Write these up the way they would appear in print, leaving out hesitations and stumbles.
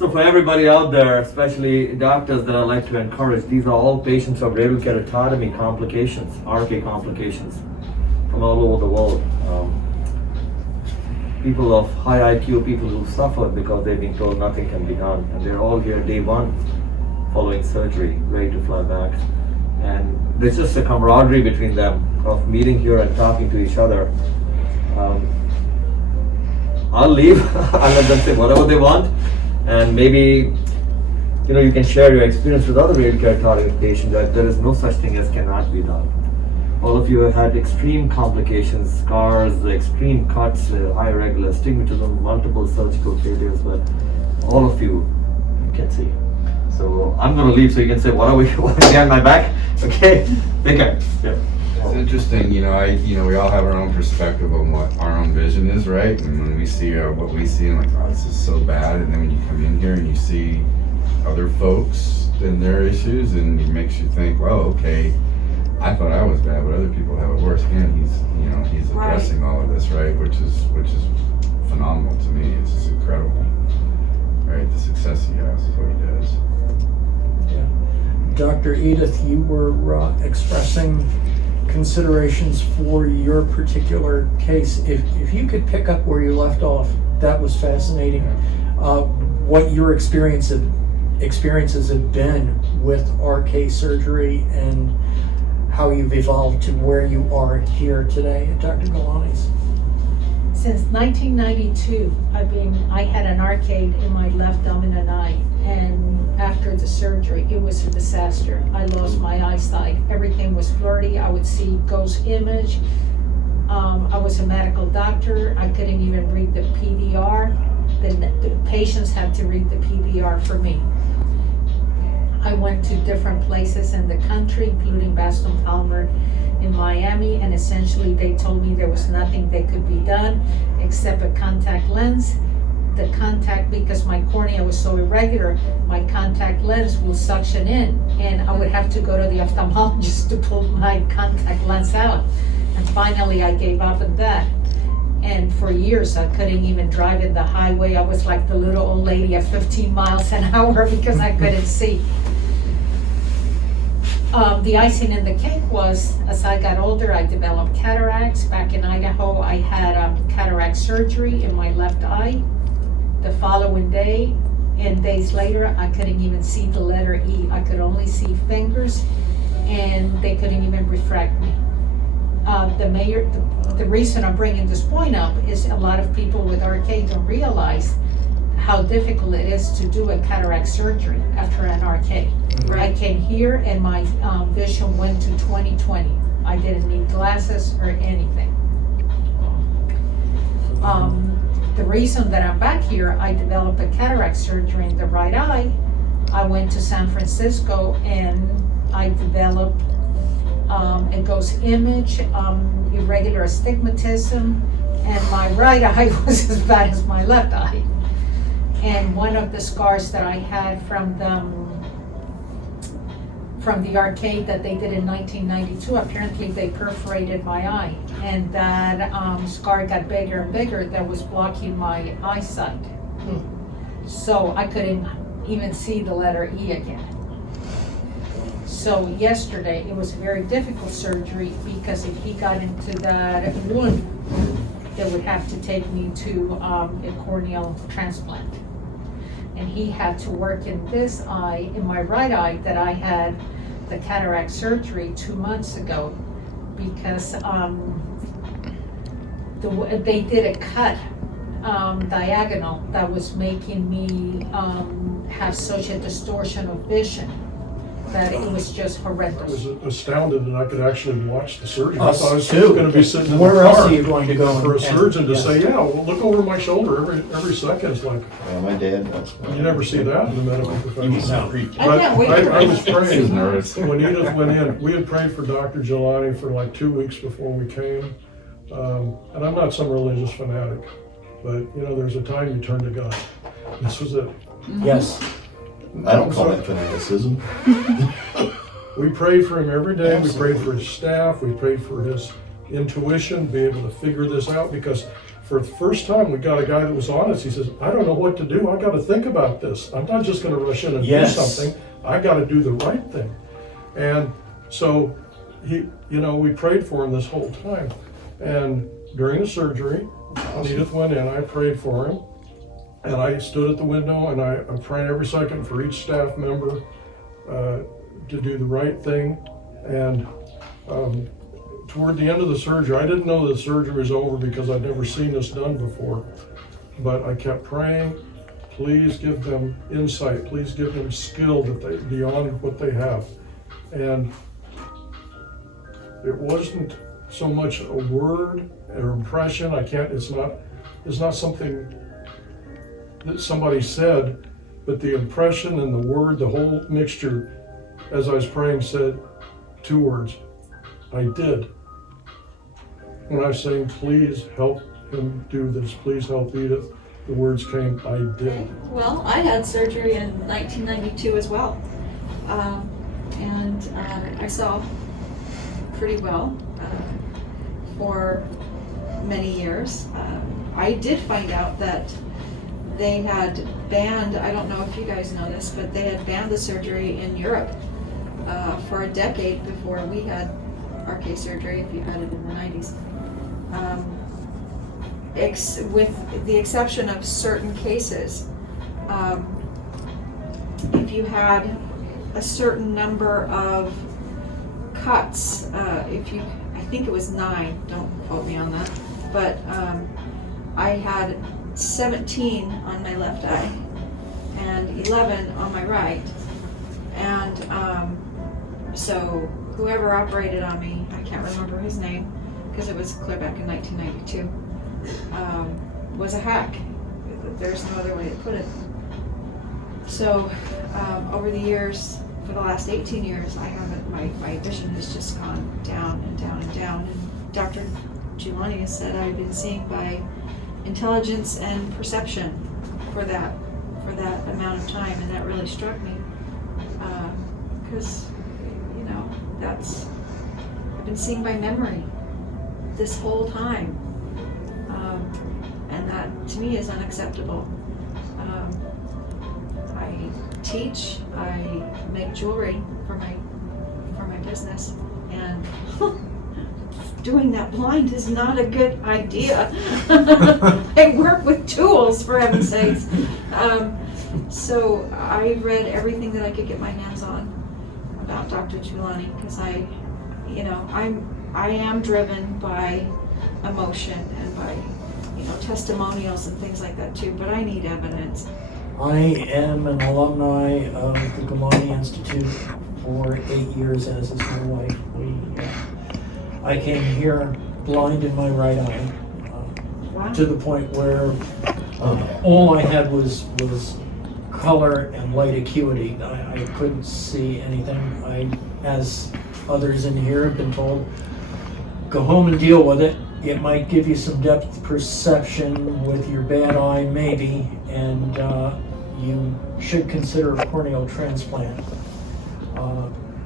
So for everybody out there, especially doctors that I like to encourage, these are all patients of radial keratotomy complications, RK complications from all over the world. People of high IQ, people who suffered because they've been told nothing can be done. And they're all here day one following surgery, ready to fly back. And there's just a camaraderie between them of meeting here and talking to each other. I'll leave, I'll let them say whatever they want. And maybe, you can share your experience with other radial keratotomy patients that there is no such thing as cannot be done. All of you have had extreme complications, scars, extreme cuts, high irregular astigmatism, multiple surgical failures, but all of you can see. So I'm going to leave so you can say, what are we behind my back? Okay, take care. Yeah. It's interesting, we all have our own perspective on what our own vision is, right? And when we see what we see, I'm like, oh, this is so bad. And then when you come in here and you see other folks and their issues, and it makes you think, well, okay, I thought I was bad, but other people have it worse. And he's addressing all of this, right? Which is phenomenal to me. It's just incredible, right? The success he has is what he does. Yeah. Dr. Edith, you were expressing considerations for your particular case. If you could pick up where you left off, that was fascinating. What your experiences have been with RK surgery and how you've evolved to where you are here today at Dr. Gulani's. Since 1992, I had an arcade in my left dominant eye, and after the surgery, it was a disaster. I lost my eyesight. Everything was blurry. I would see ghost image. I was a medical doctor. I couldn't even read the PDR. The patients had to read the PDR for me. I went to different places in the country, including Baston Palmer in Miami, and essentially they told me there was nothing that could be done except a contact lens. The contact, because my cornea was so irregular, my contact lens will suction in, and I would have to go to the ophthalmologist to pull my contact lens out. And finally I gave up on that. And for years I couldn't even drive in the highway. I was like the little old lady at 15 miles an hour because I couldn't see. The icing in the cake was, as I got older, I developed cataracts. Back in Idaho, I had cataract surgery in my left eye. The following day, and days later, I couldn't even see the letter E. I could only see fingers, and they couldn't even refract me. The reason I'm bringing this point up is a lot of people with RK don't realize how difficult it is to do a cataract surgery after an RK. I came here and my vision went to 20/20. I didn't need glasses or anything. The reason that I'm back here, I developed a cataract surgery in the right eye. I went to San Francisco and I developed a ghost image, irregular astigmatism, and my right eye was as bad as my left eye. And one of the scars that I had from the arcade that they did in 1992, apparently they perforated my eye, and that scar got bigger and bigger. That was blocking my eyesight. So I couldn't even see the letter E again. So yesterday, it was a very difficult surgery because if he got into that wound, they would have to take me to a corneal transplant. And he had to work in this eye, in my right eye, that I had the cataract surgery 2 months ago, because they did a cut diagonal that was making me have such a distortion of vision that it was just horrendous. I was astounded that I could actually watch the surgeon. I Us thought I was too. going to be sitting in Where the else car are you going to go for a and- surgeon to yeah. say, yeah, well, look over my shoulder every second. It's like, Yeah, my dad does. you never see that in the medical profession. I can't wait But for I it. was praying. He was nervous. When Edith went in, we had prayed for Dr. Gulani for like 2 weeks before we came. And I'm not some religious fanatic, but there's a time you turn to God. This was it. Yes. I don't call that fanaticism. We prayed for him every day. We prayed for his staff. We prayed for his intuition, be able to figure this out, because for the first time, we got a guy that was honest. He says, I don't know what to do. I got to think about this. I'm not just going to rush in and Yes. do something. I got to do the right thing. And so he, we prayed for him this whole time. And during the surgery, Edith went in, I prayed for him. And I stood at the window and I'm praying every second for each staff member to do the right thing. And toward the end of the surgery, I didn't know the surgery was over because I'd never seen this done before. But I kept praying, please give them insight, please give them skill that beyond what they have. And it wasn't so much a word or impression. It's not something that somebody said, but the impression and the word, the whole mixture, as I was praying, said 2 words: I did. When I was saying, please help him do this, please help Edith, the words came, I did. Well, I had surgery in 1992 as well. And I saw pretty well for many years. I did find out that they had banned, I don't know if you guys know this, but they had banned the surgery in Europe for a decade before we had RK surgery, if you had it in the 90s. With the exception of certain cases, if you had a certain number of cuts, I think it was 9, don't quote me on that, but I had 17 on my left eye and 11 on my right, and so whoever operated on me, I can't remember his name because it was clear back in 1992, was a hack. There's no other way to put it. So over the years, for the last 18 years, my vision has just gone down and down and down. And Dr. Gulani has said I've been seeing by intelligence and perception for that amount of time, and that really struck me because I've been seeing by memory this whole time, and that to me is unacceptable. I teach, I make jewelry for my business, and doing that blind is not a good idea. I work with tools, for heaven's sakes. So I read everything that I could get my hands on about Dr. Gulani because I am driven by emotion and by testimonials and things like that too, but I need evidence. I am an alumni of the Gulani Institute for 8 years, as is my wife. I came here blind in my right eye, Wow. to the point where all I had was color and light acuity. I couldn't see anything. As others in here have been told, go home and deal with it. It might give you some depth perception with your bad eye, maybe, and you should consider a corneal transplant.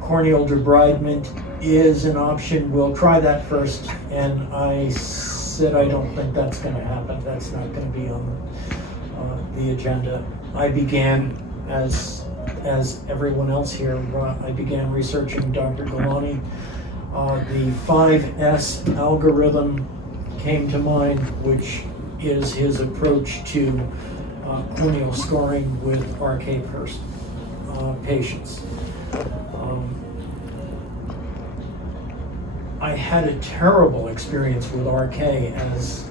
Corneal debridement is an option. We'll try that first. And I said I don't think that's going to happen. That's not going to be on the agenda. I began, as everyone else here, I began researching Dr. Gulani. The 5S algorithm came to mind, which is his approach to corneal scoring with RK patients. I had a terrible experience with RK as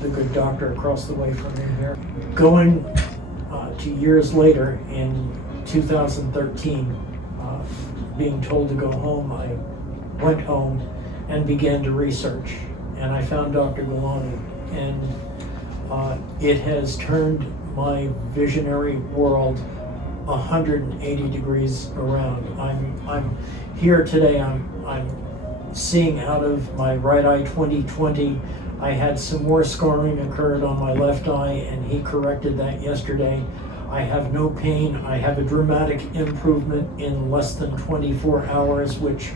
the good doctor across the way from me here. Going to years later in 2013, being told to go home, I went home and began to research, and I found Dr. Gulani, and it has turned my visionary world 180 degrees around. I'm here today. I'm seeing out of my right eye 20/20. I had some more scarring occurred on my left eye, and he corrected that yesterday. I have no pain. I have a dramatic improvement in less than 24 hours, which,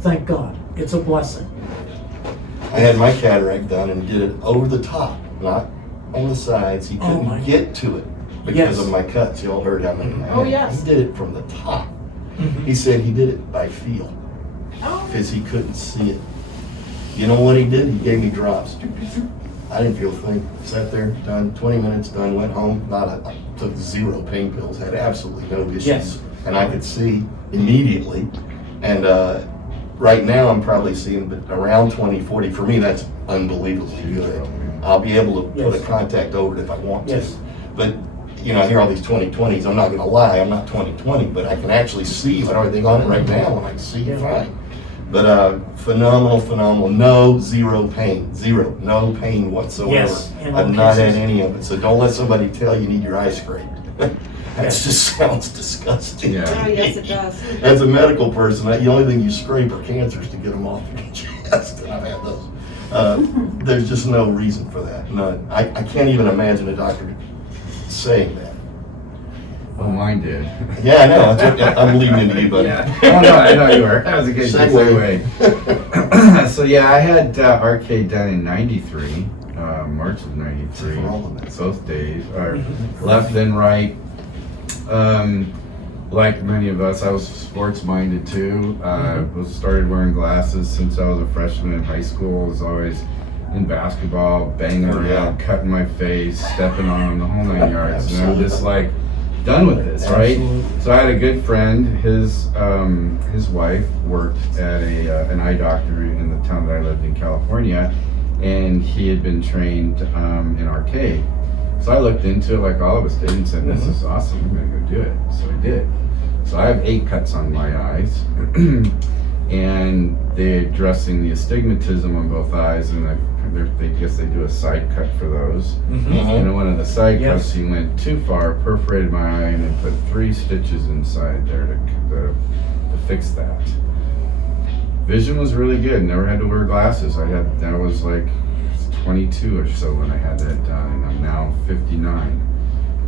thank God, it's a blessing. I had my cataract done and did it over the top, not on the sides. He Oh, my. couldn't get to it because Yes. of my cuts. You all heard how many I had. Oh, yes. He did it from the top. Mhm. He said he did it by feel Oh, because he couldn't see it. You know what he did? He gave me drops. I didn't feel a thing. Sat there, done, 20 minutes, done, went home. I took 0 pain pills, had absolutely no issues. Yes. And I could see immediately. And right now I'm probably seeing around 20, 40. For me, that's unbelievably good. I'll be able to put a Yes. contact over it if I want to. Yes. But, you know, I hear all these 20/20s. I'm not going to lie, I'm not 20/20, but I can actually see with everything on it right now, and I can see Yeah. fine. But phenomenal, no, 0 pain, 0, no pain whatsoever. Yes, in all I've not had cases. any of it, so don't let somebody tell you need your eyes scraped. That just sounds disgusting. Yeah. Oh, yes, it does. As a medical person, the only thing you scrape are cancers to get them off your chest, and I've had those. There's just no reason for that, none. I can't even imagine a doctor saying that. Well, mine did. Yeah, I know, I'm leading into you, buddy. Yeah. Oh, no, I know you were. That was a good segue. So yeah, I had arcade done in '93, March of '93. For all of that. Both days, or left and right. Like many of us, I was sports minded too. Was started wearing glasses since I was a freshman in high school. Was always in basketball, banging Oh, yeah. around, cutting my face, stepping on them, the whole 9 yards. And I'm Absolutely. just like done with this, right? Absolutely. So I had a good friend. His wife worked at an eye doctor in the town that I lived in, California, and he had been trained in arcade. So I looked into it like all of us did and said, "This is awesome. I'm gonna go do it." So I did. So I have 8 cuts on my eyes, and they're addressing the astigmatism on both eyes, and they guess they do a side cut for those. And in one of the side Yes. cuts, he went too far, perforated my eye, and then put 3 stitches inside there to fix that. Vision was really good. Never had to wear glasses. I was like 22 or so when I had that done, and I'm now 59.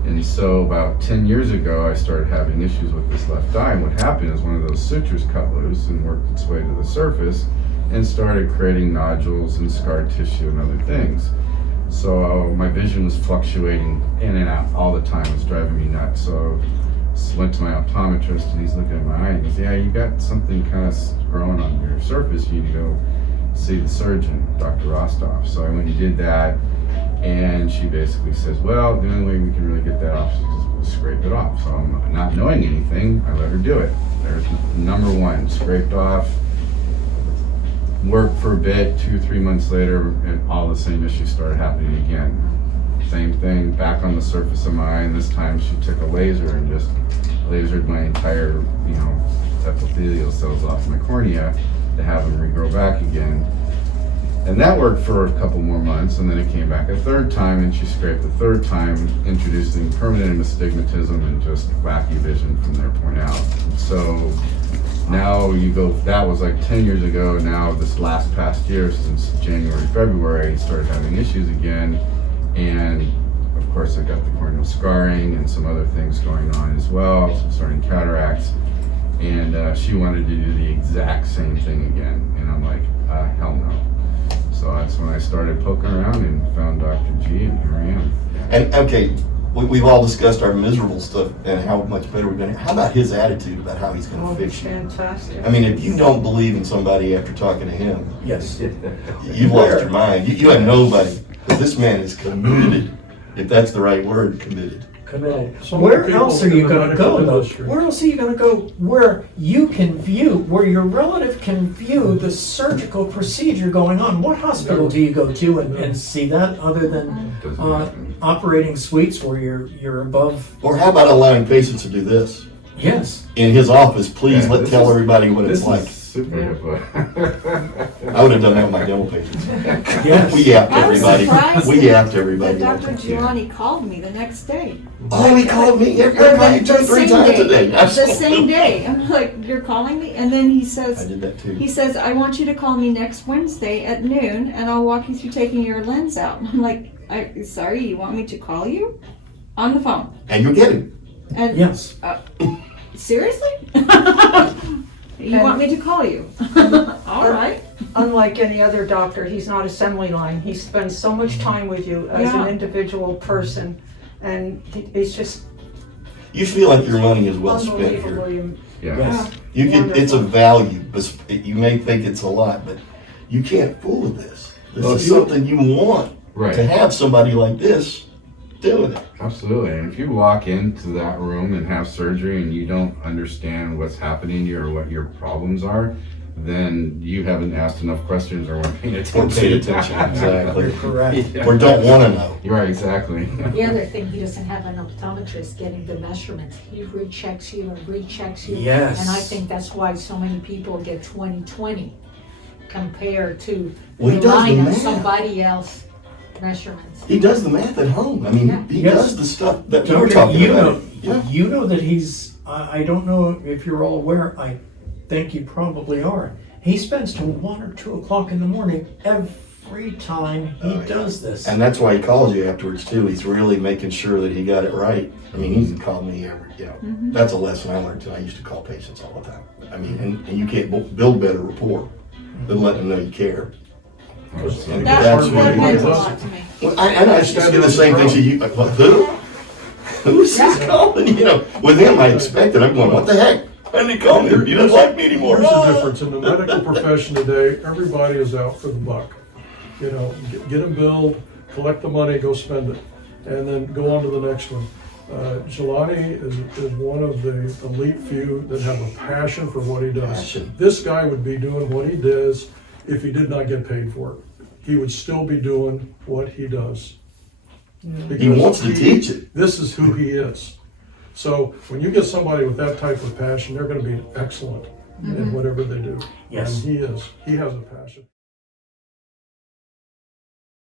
And so about 10 years ago, I started having issues with this left eye. And what happened is one of those sutures cut loose and worked its way to the surface and started creating nodules and scar tissue and other things. So my vision was fluctuating in and out all the time. It was driving me nuts. So I went to my optometrist, and he's looking at my eye and he goes, "Yeah, you got something kind of growing on your surface. You need to go see the surgeon, Dr. Rostov." So I went and did that, and she basically says, "Well, the only way we can really get that off is just scrape it off." So I'm not knowing anything, I let her do it. There's number 1, scraped off. Worked for a bit, 2 or 3 months later, and all the same issues started happening again. Same thing, back on the surface of my eye, and this time she took a laser and just lasered my entire, epithelial cells off my cornea to have them regrow back again. And that worked for a couple more months, and then it came back a 3rd time, and she scraped the 3rd time, introducing permanent astigmatism and just wacky vision from their point out. So now that was like 10 years ago. Now this past year, since January, February, I started having issues again. And of course I got the corneal scarring and some other things going on as well, starting cataracts. And she wanted to do the exact same thing again. And I'm like, hell no. So that's when I started poking around and found Dr. G, and here I am. And okay, we've all discussed our miserable stuff and how much better we've been. How about his attitude about how he's going to fix you? Fantastic. I mean, if you don't believe in somebody after talking to him, Yes. you've lost your mind. You have nobody. Because this man is committed, if that's the right word, committed. Committed. Some Where people else are in you the going to go, medical though? industry. Where else are you going to go where you can view, where your relative can view the surgical procedure going on? What hospital do you go to and see that other than Doesn't happen. operating suites where you're above? Or how about allowing patients to do this? Yes. In his office, please Yeah, tell everybody what it's This like. is super HIPAA. I would have done that with my dental patients. Yes. We yapped I was everybody. surprised We yapped everybody. that Dr. Gulani called me the next day. Oh, he called me. He Or called you 2 or 3 times a day. The same day. I'm like, "You're calling me?" And then he I says, did that too. "I want you to call me next Wednesday at noon, and I'll walk you through taking your lens out." I'm like, "Sorry, you want me to call you on the phone?" And you're getting. And Yes. seriously? You want me to call you? All right. unlike any other doctor, he's not assembly line. He spends so much time with you as Yeah. an individual person, and it's just You feel like your money is well spent here. unbelievably. Yeah. Yes. You can, it's a value, but you may think it's a lot, but you can't fool with this. This Well, is if you- something you want Right. to have somebody like this doing it. Absolutely. And if you walk into that room and have surgery and you don't understand what's happening to you or what your problems are, then you haven't asked enough questions or weren't paying attention. Or pay attention, exactly. You're correct. Yeah. Or don't want to know. You're right, exactly. The other thing, he doesn't have an optometrist getting the measurements. He rechecks you and rechecks you. Yes. And I think that's why so many people get 20/20 compared to Well, he does the relying on math. somebody else measurements. He does the math at home. I mean, Yeah. he Yes. does the stuff that we were Doctor, talking you about. know, Yeah. you know that I don't know if you're all aware, I think you probably are. He spends till 1 or 2 o'clock in the morning every time he Oh, yeah. does this. And that's why he calls you afterwards too. He's really making sure that he got it right. I mean, he's called me every, that's a lesson I learned too. I used to call patients all the time. I mean, and you can't build better rapport than letting them know you care. And That that's what he meant a does. lot to me. Well, I just do the same thing to you. What, who? Who's this calling? With him, I expected. I'm going, what the heck? Why didn't he call me? He doesn't like me anymore. Here's the difference, in the medical profession today, everybody is out for the buck. Get them billed, collect the money, go spend it, and then go on to the next one. Gulani is one of the elite few that have a passion for what he does. Passion. This guy would be doing what he does if he did not get paid for it. He would still be doing what he does. He wants to teach it. This is who he is. So when you get somebody with that type of passion, they're going to be excellent in whatever they do. Yes. And he is. He has a passion.